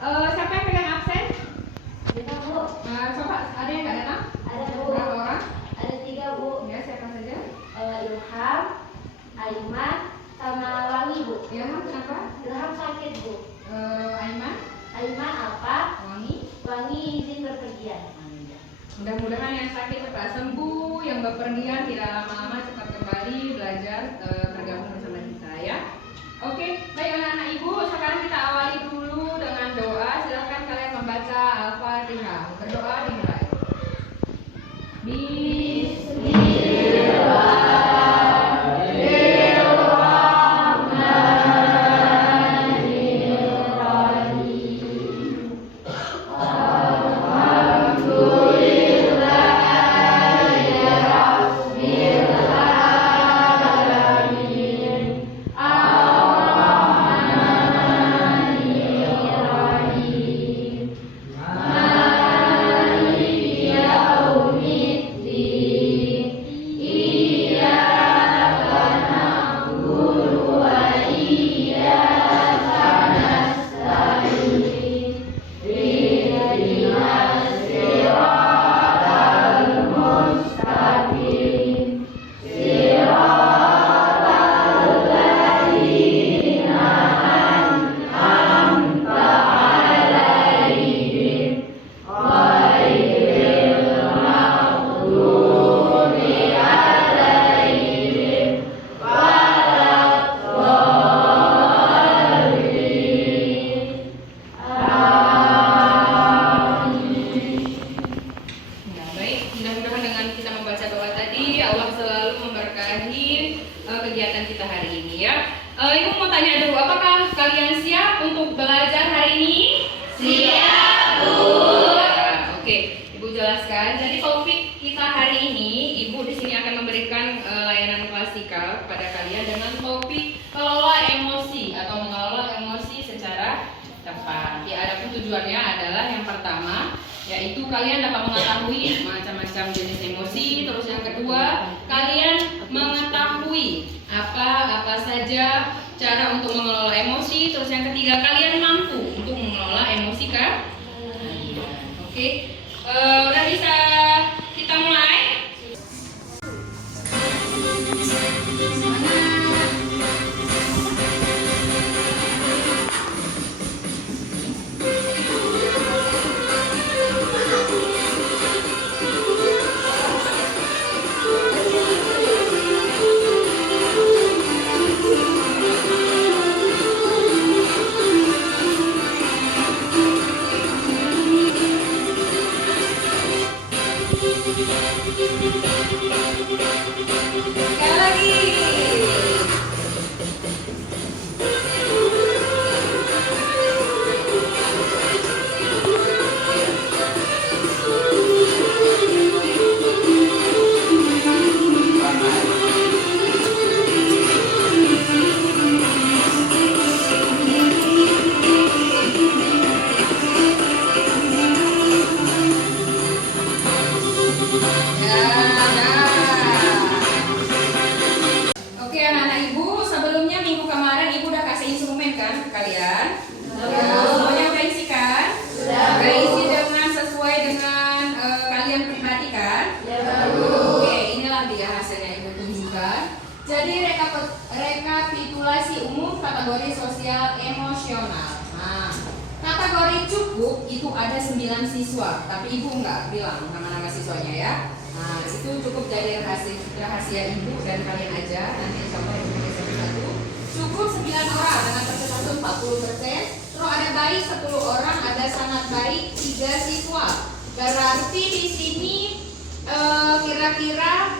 Siapa yang pegang absen? Kita, Bu. Coba, ada yang nggak datang? Ada, Bu. Berapa orang? Ada 3, Bu. Ya, siapa saja? Ilham, Aiman, sama Wangi, Bu. Ilham kenapa? Ilham sakit, Bu. Aiman? Aiman apa? Wangi? Wangi izin berpergian. Mudah-mudahan yang sakit cepat sembuh, yang bepergian tidak lama-lama cepat kembali belajar bergabung bersama kita ya. Oke, baik anak-anak ibu, sekarang kita awali dulu dengan doa. Silakan kalian membaca Al-Fatihah. Berdoa dimulai. Kegiatan kita hari ini ya. Ibu mau tanya dulu, apakah kalian siap untuk belajar hari ini? Siap, Bu. Oke, Ibu jelaskan. Jadi topik kita hari ini, Ibu di sini akan memberikan layanan klasikal kepada kalian dengan topik kelola emosi atau mengelola emosi secara tepat. Ya, adapun tujuannya adalah yang pertama, yaitu kalian dapat mengetahui macam-macam jenis emosi. Terus yang kedua, kalian mengetahui apa saja cara untuk mengelola emosi. Terus yang ketiga, kalian mampu untuk mengelola emosi kan? Oke, udah bisa kita mulai? Sekali lagi. Oke anak-anak ibu, sebelumnya minggu kemarin ibu udah kasih instrumen kan ke kalian? Semuanya udah isi kan? Udah isi dengan sesuai dengan kalian pribadi kan? Oke, inilah dia hasilnya ibu tunjukkan. Jadi rekapitulasi umum kategori sosial emosional. Nah, kategori cukup itu ada 9 siswa, tapi ibu nggak bilang nama-nama siswanya ya. Nah, itu cukup jadi rahasia ibu dan kalian aja. Nanti coba ibu tulis satu-satu. Cukup 9 orang dengan persentase 40%. Terus ada baik 10 orang, ada sangat baik 3 siswa. Berarti di sini kira-kira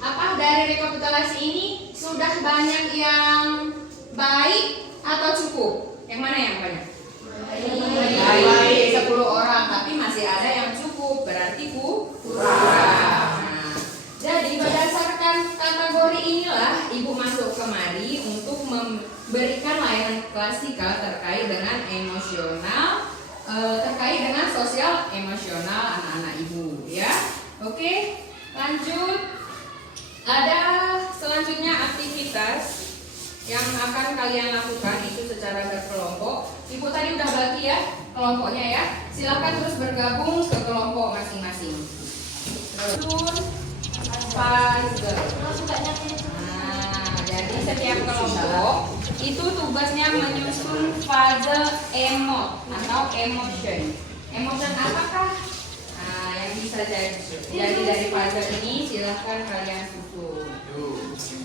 apa dari rekapitulasi ini sudah banyak yang baik atau cukup? Yang mana yang banyak? Baik 10 orang, tapi masih ada yang cukup, berarti kurang. Nah, jadi berdasarkan kategori inilah ibu masuk kemari untuk memberikan layanan klasikal terkait dengan emosional, terkait dengan sosial emosional anak-anak ibu ya. Oke, lanjut. Ada selanjutnya aktivitas yang akan kalian lakukan itu secara berkelompok. Ibu tadi udah bagi ya kelompoknya ya. Silakan terus bergabung ke kelompok masing-masing. Terus puzzle. Nah, jadi setiap kelompok itu tugasnya menyusun puzzle emot atau emotion. Emotion apakah? Nah, yang bisa jadi dari puzzle ini silahkan kalian susun.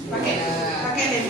Pakai deh.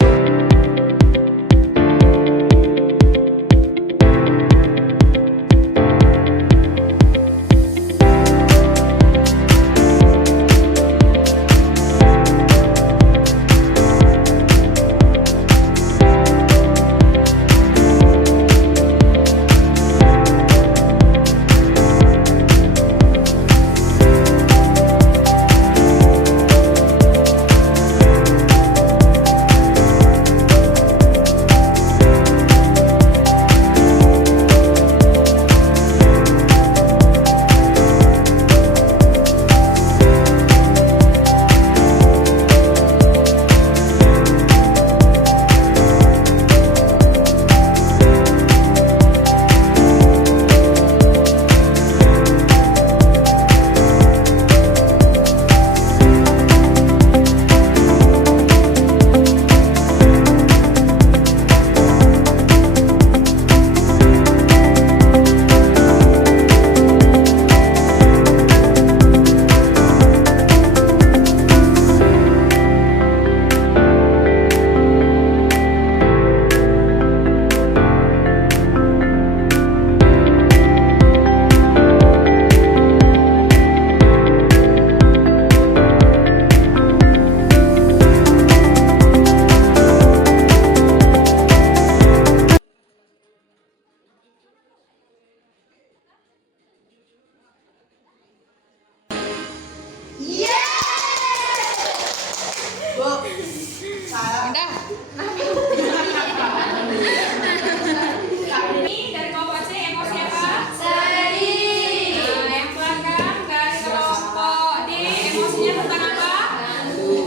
Ini dari kelompok C emosi apa? Sedih. Nah, yang belakang dari kelompok D emosinya tentang apa?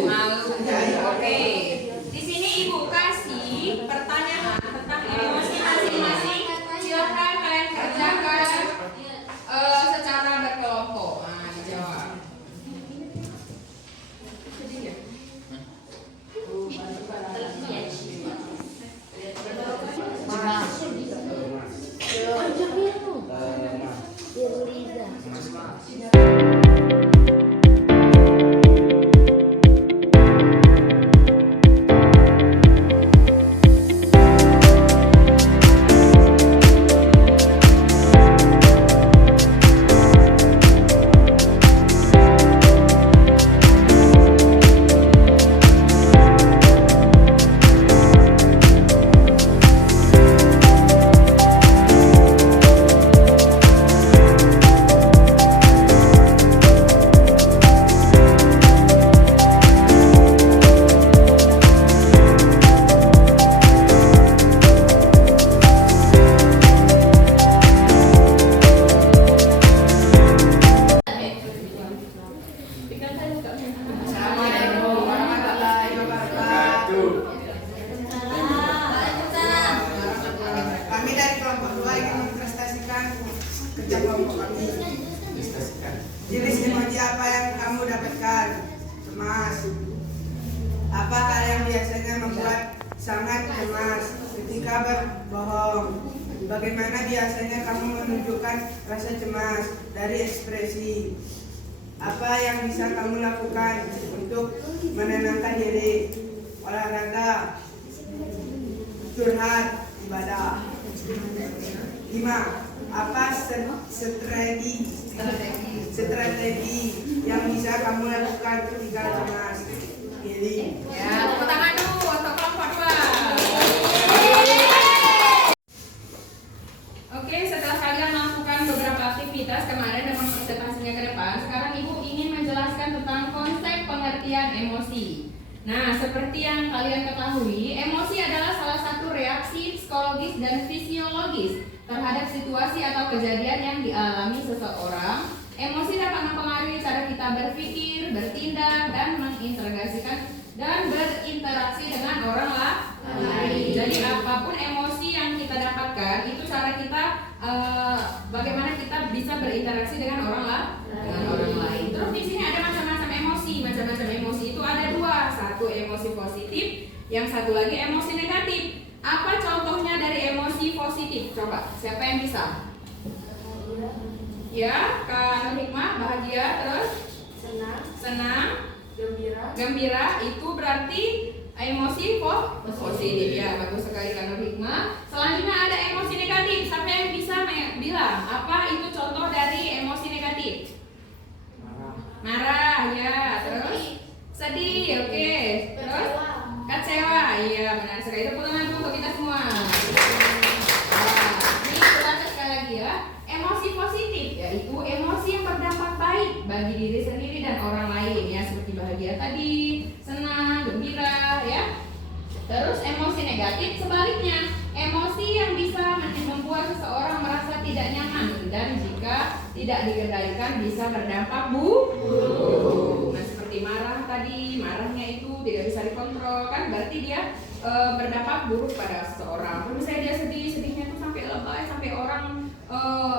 Malu. Oke. Di sini ibu kasih pertanyaan tentang emosi masing-masing. Silakan kalian kerjakan secara berkelompok. Nah, dijawab. Sedih ya? Kami dari kelompok 2 ingin memprestasikan kerja kelompok kami. Jenis emoji apa yang kamu dapatkan? Cemas. Apa hal yang biasanya membuat sangat cemas ketika berbohong? Bagaimana biasanya kamu menunjukkan rasa cemas dari ekspresi? Apa yang bisa kamu lakukan untuk menenangkan diri? Olahraga, curhat, ibadah. 5. Apa strategi yang bisa kamu lakukan ketika cemas? Pilih. Ya, tepuk tangan dulu untuk kelompok 2. Oke, setelah kalian melakukan beberapa aktivitas kemarin dan mempresentasinya ke depan, sekarang Ibu ingin menjelaskan tentang konsep pengertian emosi. Nah, seperti yang kalian ketahui, emosi adalah salah satu reaksi psikologis dan fisiologis terhadap situasi atau kejadian yang dialami seseorang. Emosi dapat mempengaruhi cara kita berpikir, bertindak, dan mengintegrasikan dan berinteraksi dengan orang lain. Jadi apapun emosi yang kita dapatkan itu cara kita bagaimana kita bisa berinteraksi dengan orang lain. Terus di sini ada macam-macam emosi. Macam-macam emosi itu ada dua. Satu emosi positif, yang satu lagi emosi negatif. Apa contohnya dari emosi positif? Coba, siapa yang bisa? Ya, Kak Hikmah, bahagia, terus senang, gembira, itu berarti emosi positif ya, bagus sekali Kak Hikmah. Selanjutnya ada emosi negatif. Siapa yang bisa bilang apa itu contoh dari emosi negatif? Marah, ya, terus sedih, oke, terus kecewa, iya benar sekali. Tepuk tangan untuk kita semua. Ini kita sekali lagi ya. Emosi positif yaitu emosi yang berdampak baik bagi diri sendiri dan orang lain ya, seperti bahagia tadi, senang, gembira ya. Terus emosi negatif sebaliknya, emosi yang bisa membuat seseorang merasa tidak nyaman dan jika tidak dikendalikan bisa berdampak buruk. Nah, seperti marah tadi, marahnya itu tidak bisa dikontrol kan, berarti dia berdampak buruk pada seseorang. Kalau misalnya dia sedihnya tuh sampai lebay, sampai orang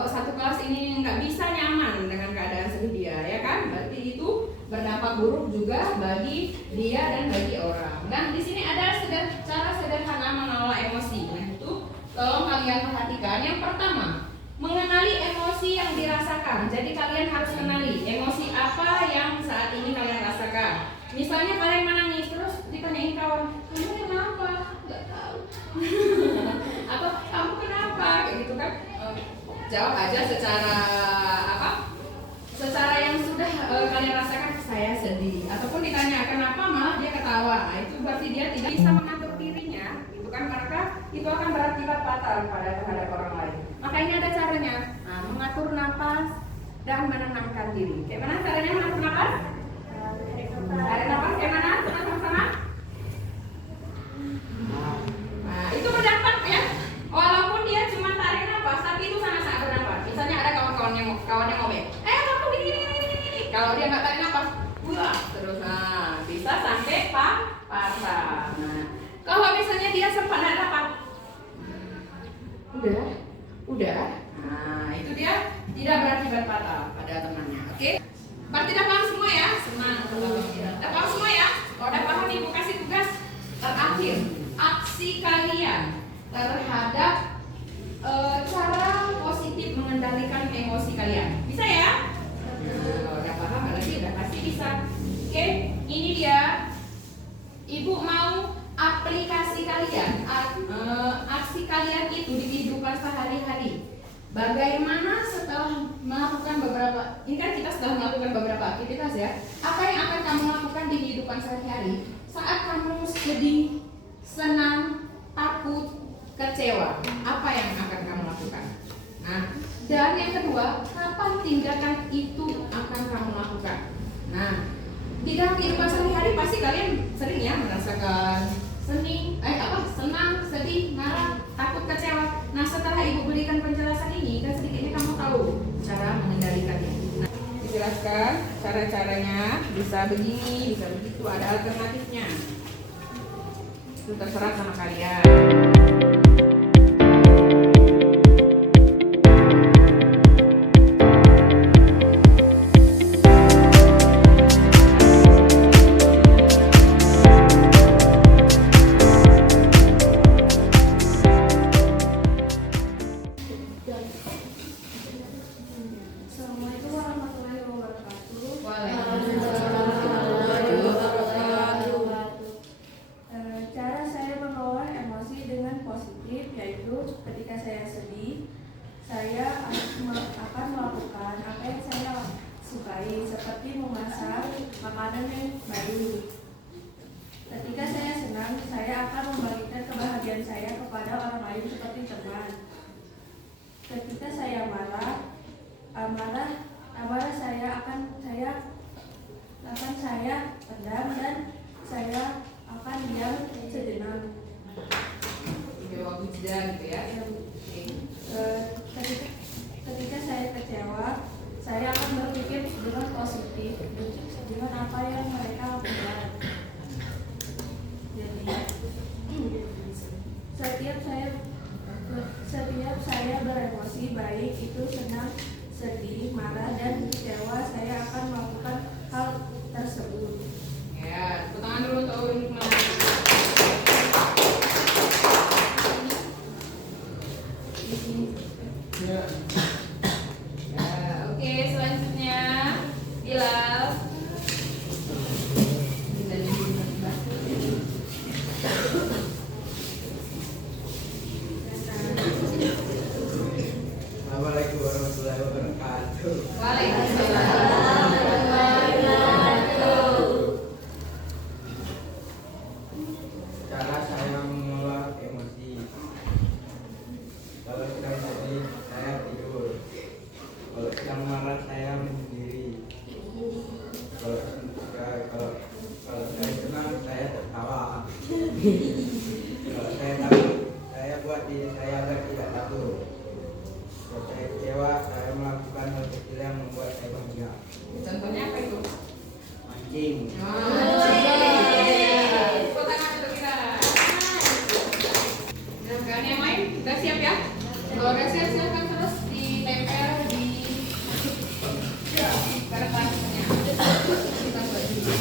satu kelas ini nggak bisa nyaman dengan keadaan sedih dia, ya kan? Berarti itu berdampak buruk juga bagi dia dan bagi orang. Dan di sini ada cara sederhana mengelola emosi. Nah itu tolong kalian perhatikan. Yang pertama, mengenali emosi yang dirasakan. Jadi kalian harus kenali emosi apa yang saat ini kalian rasakan. Misalnya kalian menangis terus ditanyain kawan, kamu kenapa? Nggak tahu. Atau kamu kenapa? Kayak gitu kan? Jawab aja secara secara yang sudah kalian rasakan. Saya sedih. Ataupun ditanya kenapa, malah dia ketawa. Nah, itu berarti dia tidak bisa mengatur dirinya, gitu kan? Maka itu akan berakibat fatal terhadap orang lain. Maka ini ada caranya. Nah, mengatur napas dan menenangkan diri. Kayak mana caranya mengatur napas? Tarik napas kayak mana? Sama-sama. Nah, itu berdampak ya. Walaupun dia cuma tarik napas, tapi itu sangat-sangat berdampak. Misalnya ada kawan yang ngomel, kamu gini. Kalau dia nggak tarik napas, wah terus, nah bisa sampai patah. Nah, kalau misalnya dia sempat narik napas, udah. Nah, itu dia tidak berakibat fatal pada temannya. Oke? Berarti udah paham semua ya? Senang. Udah paham semua ya? Kalau udah paham, ibu kasih tugas terakhir. Aksi kalian terhadap cara positif mengendalikan emosi kalian. Bisa ya? Kalau udah paham berarti udah pasti bisa. Oke, ini dia. Ibu mau aplikasi kalian, aksi kalian itu di kehidupan sehari-hari. Bagaimana setelah melakukan ini kan kita sudah melakukan beberapa aktivitas ya. Apa yang akan kamu lakukan di kehidupan sehari-hari saat kamu sedih, senang, takut, kecewa? Apa yang akan kamu lakukan? Nah, dan yang kedua, kapan tindakan itu akan kamu lakukan? Nah, di dalam kehidupan sehari-hari pasti kalian sering ya merasakan senang, sedih, marah, takut, kecewa. Nah, setelah ibu berikan penjelasan ini, dan sedikitnya kamu tahu cara mengendalikannya. Nah, dijelaskan cara-caranya, bisa begini, bisa begitu, ada alternatifnya. Itu terserah sama kalian. Assalamualaikum warahmatullahi wabarakatuh. Cara saya mengelola emosi dengan positif yaitu ketika saya sedih, saya akan melakukan apa yang saya sukai seperti memasak makanan yang baru. Ketika saya senang, saya akan membagikan kebahagiaan saya kepada orang lain seperti teman. Ketika saya marah saya akan pendam dan saya akan diam sejenak. Jawab jeda gitu ya. Ketika saya kecewa, saya akan berpikir dengan positif dengan apa yang mereka lakukan. sedih, marah, dan kecewa, saya akan melakukan hal tersebut. Ya, tepuk tangan dulu untuk Hikmah. Ya, oke, selanjutnya Bilal. Assalamualaikum warahmatullahi wabarakatuh. Waalaikumsalam. Cara saya mengelola emosi. Kalau sedang sedih, saya tidur. Kalau sedang marah, saya menyendiri. Kalau saya senang, saya tertawa. Kalau saya takut, saya buat diri saya agar tidak takut. Kalau saya kecewa, saya melakukan hal kecil yang membuat saya bahagia. Contohnya apa itu? Mancing. Tepuk tangan untuk kita. Nah, yang lain, udah siap ya? Kalau udah siap, silakan terus ditempel di kertasnya. Kita buat dulu.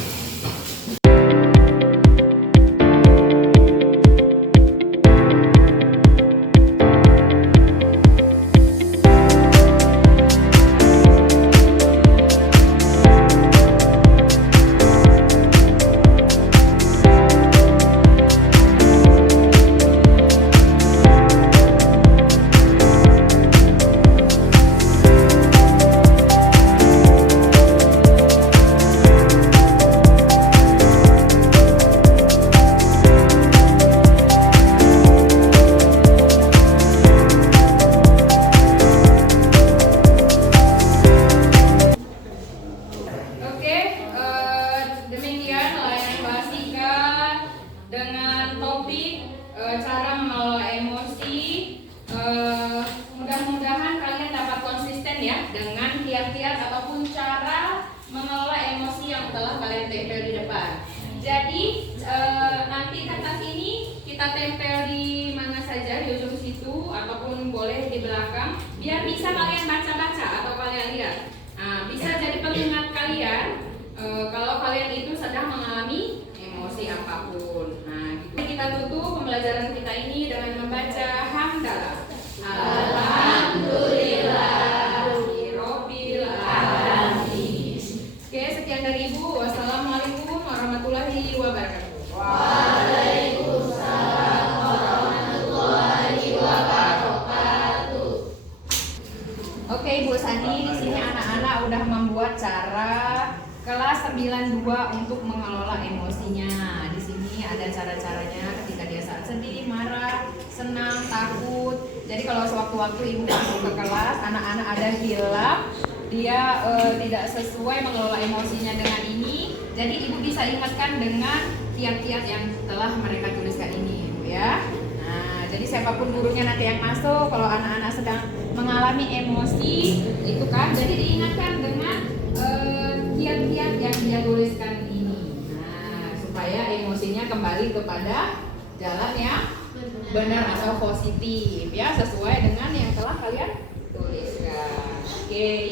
Oke, demikian layar basika dengan topik cara mengelola emosi. Mudah-mudahan kalian dapat konsisten ya dengan kiat-kiat ataupun cara mengelola emosi yang telah kalian tempel di depan. Jadi nanti kertas ini kita tempel di mana saja, di ujung situ ataupun boleh di belakang, biar bisa kalian baca-baca atau kalian lihat. Nah, bisa jadi pengingat kalian kalau kalian itu sedang mengalami emosi apapun. Nah, gitu. Kita tutup pembelajaran kita ini dengan membaca hamdalah. Alhamdulillahirabbil alamin. Oke, sekian dari Ibu. Wassalamualaikum warahmatullahi wabarakatuh. Waalaikumsalam warahmatullahi wabarakatuh. Oke, Ibu Sani, di sini anak-anak udah membuat cara kelas 92 untuk mengelola emosinya. Di sini ada cara-caranya ketika dia saat sedih, marah, senang, takut. Jadi kalau sewaktu-waktu Ibu masuk ke kelas, anak-anak ada hilaf, dia tidak sesuai mengelola emosinya dengan ini. Jadi Ibu bisa ingatkan dengan kiat-kiat yang telah mereka tuliskan ini, Ibu ya. Nah, jadi siapapun gurunya nanti yang masuk, kalau anak-anak sedang mengalami emosi, itu kan, jadi diingatkan dengan kiat-kiat yang dia tuliskan ini. Nah, supaya emosinya kembali kepada jalan yang benar atau positif ya, sesuai dengan yang telah kalian tuliskan. Oke.